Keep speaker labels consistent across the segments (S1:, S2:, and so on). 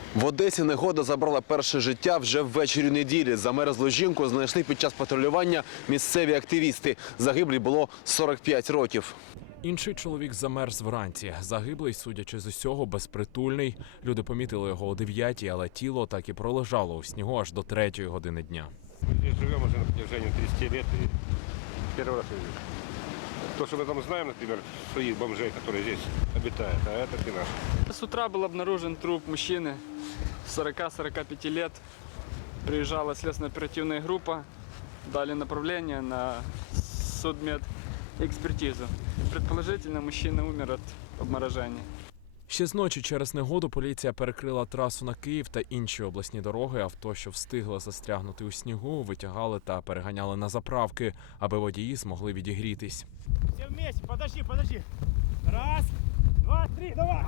S1: В Одесі негода забрала перше життя вже ввечері неділі. Замерзлу жінку знайшли під час патрулювання місцеві активісти. Загиблій було 45 років.
S2: Інший чоловік замерз вранці. Загиблий, судячи з усього, безпритульний. Люди помітили його о 9-й, але тіло так і пролежало у снігу аж до 3-ї години дня.
S3: Мы здесь живем уже на протяжении 30 лет и первый раз вижу. То, что мы там знаем, например, своих бомжей, которые здесь обитают, а это не наши.
S4: С утра был обнаружен труп мужчины 40-45 лет. Приезжала следственно-оперативная группа, дали направление на судмедэкспертизу. Предположительно, мужчина умер от обморожения.
S2: Ще з ночі через негоду поліція перекрила трасу на Київ та інші обласні дороги. Авто, що встигли застрягнути у снігу, витягали та переганяли на заправки, аби водії змогли відігрітись.
S5: Все вместе, подожди. Раз, два, три, давай.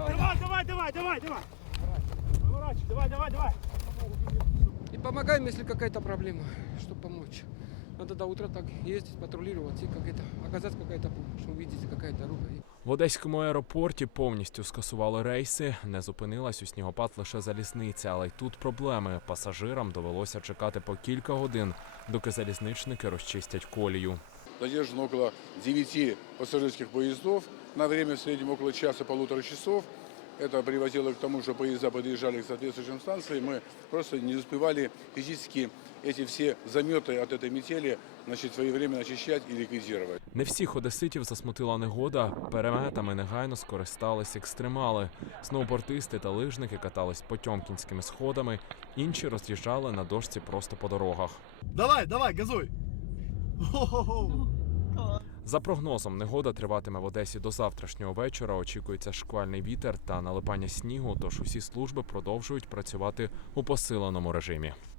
S5: Поворачивай, давай.
S6: И помогаем, если какая-то проблема, чтобы помочь. Надо до утра так ездить, патрулировать и оказать какая-то помощь, увидите, какая дорога.
S2: В Одеському аеропорті повністю скасували рейси. Не зупинилась у снігопад лише залізниця, але й тут проблеми. Пасажирам довелося чекати по кілька годин, доки залізничники розчистять колію.
S7: Задержано около 9 пассажирских поездов на время в среднем около часа-полутора часов. Это приводило к тому, что поезда подъезжали к соответствующим станциям. Мы просто не успевали физически эти все заметы от этой метели своевременно очищать и ликвидировать.
S2: Не всіх одеситів засмутила негода. Переметами негайно скористались екстремали. Сноубордисти та лижники катались потьомкінськими сходами, інші роз'їжджали на дошці просто по дорогах.
S5: Давай, газуй.
S2: За прогнозом, негода триватиме в Одесі до завтрашнього вечора. Очікується шквальний вітер та налипання снігу, тож усі служби продовжують працювати у посиленому режимі.